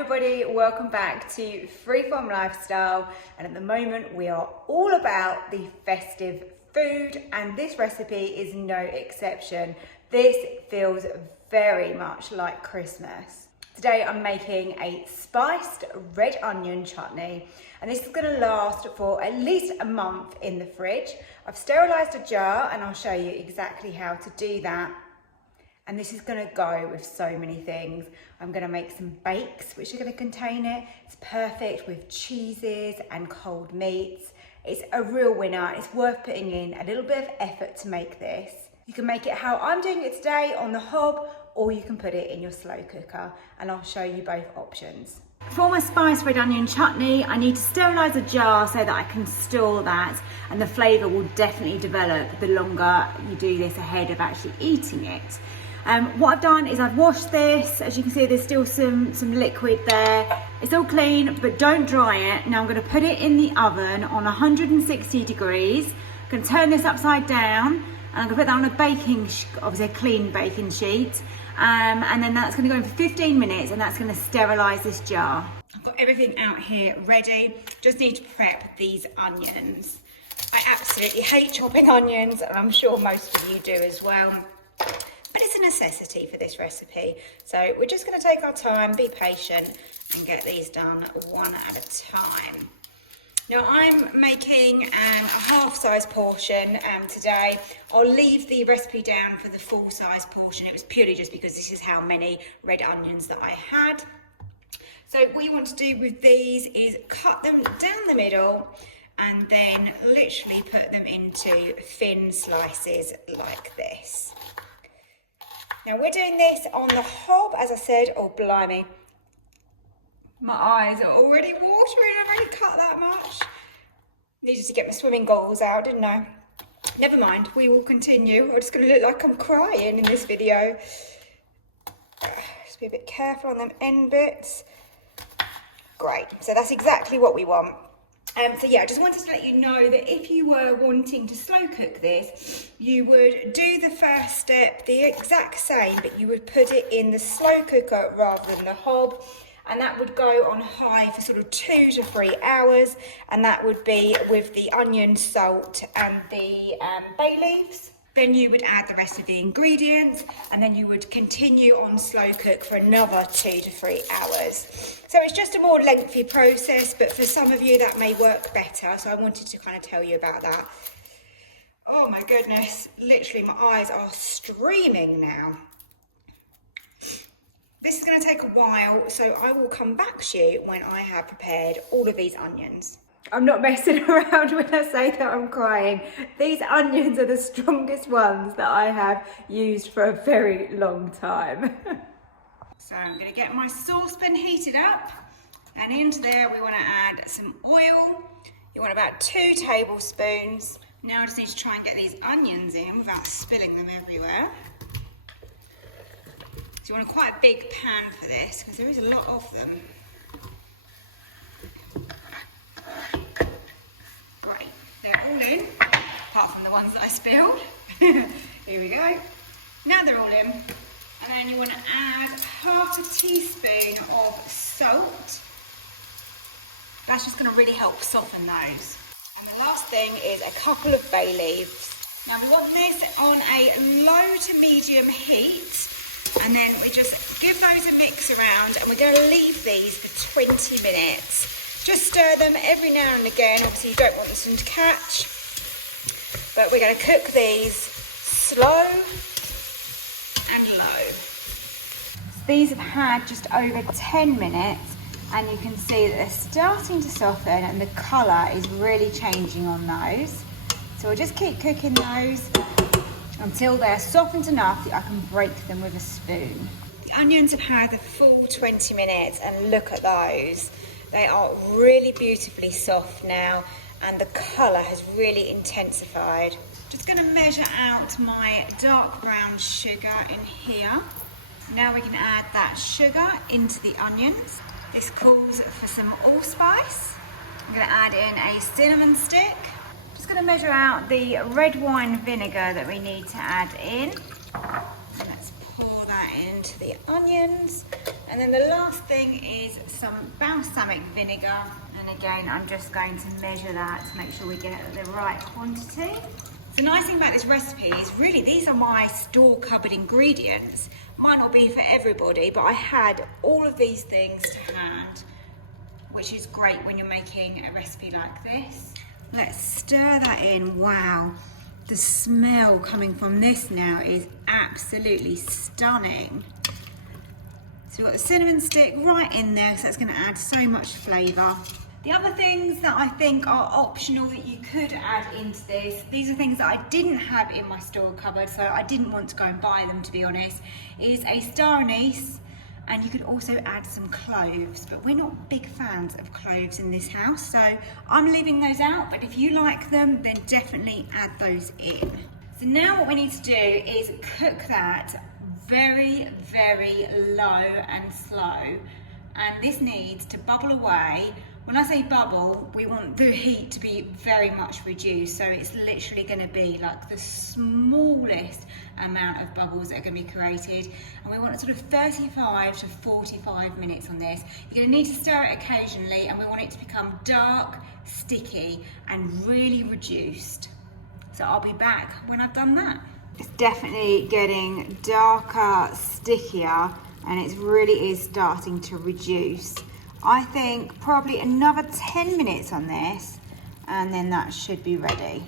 everybody, welcome back to Freeform Lifestyle, and at the moment we are all about the festive food, and this recipe is no exception. This feels very much like Christmas. Today I'm making a spiced red onion chutney, and this is going to last for at least a month in the fridge. I've sterilised a jar and I'll show you exactly how to do that. And this is going to go with so many things. I'm going to make some bakes which are going to contain it. It's perfect with cheeses and cold meats. It's a real winner. It's worth putting in a little bit of effort to make this. You can make it how I'm doing it today on the hob, or you can put it in your slow cooker, and I'll show you both options. For my spiced red onion chutney, I need to sterilise a jar so that I can store that, and the flavour will definitely develop the longer you do this ahead of actually eating it. What I've done is I've washed this. As you can see, there's still some liquid there. It's all clean, but don't dry it. Now I'm going to put it in the oven on 160 degrees. I'm going to turn this upside down, and I'm going to put that on a obviously a clean baking sheet. And then that's going to go in for 15 minutes, and that's going to sterilise this jar. I've got everything out here ready. Just need to prep these onions. I absolutely hate chopping onions, and I'm sure most of you do as well. But it's a necessity for this recipe. So we're just going to take our time, be patient, and get these done one at a time. Now I'm making a half-size portion today. I'll leave the recipe down for the full-size portion. It was purely just because this is how many red onions that I had. So what you want to do with these is cut them down the middle and then literally put them into thin slices like this. Now we're doing this on the hob, as I said. Oh blimey, my eyes are already watering. I've already cut that much. Needed to get my swimming goggles out, didn't I? Never mind, we will continue. I'm just going to look like I'm crying in this video. Just be a bit careful on them end bits. Great, so that's exactly what we want. So yeah, I just wanted to let you know that if you were wanting to slow cook this, you would do the first step the exact same, but you would put it in the slow cooker rather than the hob, and that would go on high for sort of 2 to 3 hours, and that would be with the onion, salt and the bay leaves. Then you would add the rest of the ingredients, and then you would continue on slow cook for another 2 to 3 hours. So it's just a more lengthy process, but for some of you that may work better. So I wanted to kind of tell you about that. Oh my goodness, literally my eyes are streaming now. This is going to take a while, so I will come back to you when I have prepared all of these onions. I'm not messing around when I say that I'm crying. These onions are the strongest ones that I have used for a very long time. So I'm going to get my saucepan heated up, and into there we want to add some oil. You want about 2 tablespoons. Now I just need to try and get these onions in without spilling them everywhere. So you want quite a big pan for this, because there is a lot of them. Great, they're all in, apart from the ones that I spilled. Here we go. Now they're all in, and then you want to add half a teaspoon of salt. That's just going to really help soften those. And the last thing is a couple of bay leaves. Now we want this on a low to medium heat, and then we just give those a mix around, and we're going to leave these for 20 minutes. Just stir them every now and again. Obviously you don't want them to catch, but we're going to cook these slow and low. These have had just over 10 minutes, and you can see that they're starting to soften and the colour is really changing on those. So we'll just keep cooking those until they're softened enough that I can break them with a spoon. The onions have had the full 20 minutes, and look at those. They are really beautifully soft now, and the colour has really intensified. Just going to measure out my dark brown sugar in here. Now we can add that sugar into the onions. This calls for some allspice. I'm going to add in a cinnamon stick. Just going to measure out the red wine vinegar that we need to add in. Let's pour that that into the onions. And then the last thing is some balsamic vinegar. And again, I'm just going to measure that to make sure we get the right quantity. The nice thing about this recipe is really these are my store cupboard ingredients. Might not be for everybody, but I had all of these things to hand, which is great when you're making a recipe like this. Let's stir that in. Wow, the smell coming from this now is absolutely stunning. So we've got the cinnamon stick right in there, so that's going to add so much flavour. The other things that I think are optional that you could add into this, these are things that I didn't have in my store cupboard, so I didn't want to go and buy them, to be honest, is a Star Anise, and you could also add some cloves, but we're not big fans of cloves in this house, so I'm leaving those out, but if you like them, then definitely add those in. So now what we need to do is cook that very, very low and slow, and this needs to bubble away. When I say bubble, we want the heat to be very much reduced, so it's literally going to be like the smallest amount of bubbles that are going to be created, and we want sort of 35 to 45 minutes on this. You're going to need to stir it occasionally, and we want it to become dark, sticky, and really reduced. So I'll be back when I've done that. It's definitely getting darker, stickier, and it really is starting to reduce. I think probably another 10 minutes on this, and then that should be ready.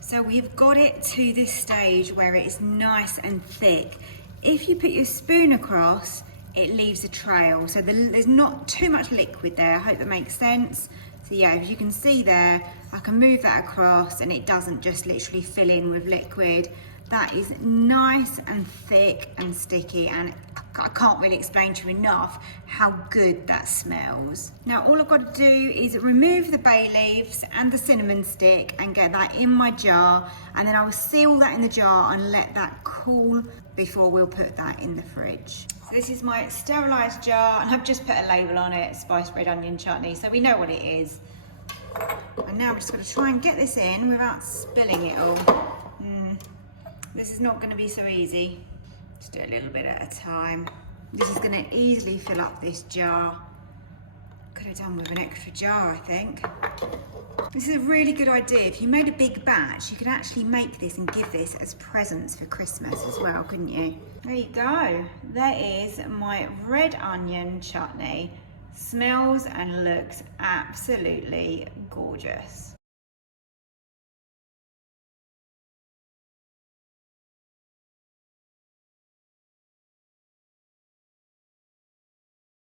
So we've got it to this stage where it's nice and thick. If you put your spoon across, it leaves a trail. So there's not too much liquid there. I hope that makes sense. So yeah, as you can see there, I can move that across and it doesn't just literally fill in with liquid. That is nice and thick and sticky, and I can't really explain to you enough how good that smells. Now all I've got to do is remove the bay leaves and the cinnamon stick and get that in my jar, and then I'll seal that in the jar and let that cool before we'll put that in the fridge. So this is my sterilised jar, and I've just put a label on it, spiced red onion chutney, so we know what it is. And now I'm just going to try and get this in without spilling it all. This is not going to be so easy. Just do a little bit at a time. This is going to easily fill up this jar. Could have done with an extra jar, I think. This is a really good idea. If you made a big batch, you could actually make this and give this as presents for Christmas as well, couldn't you? There you go. There is my red onion chutney. Smells and looks absolutely gorgeous.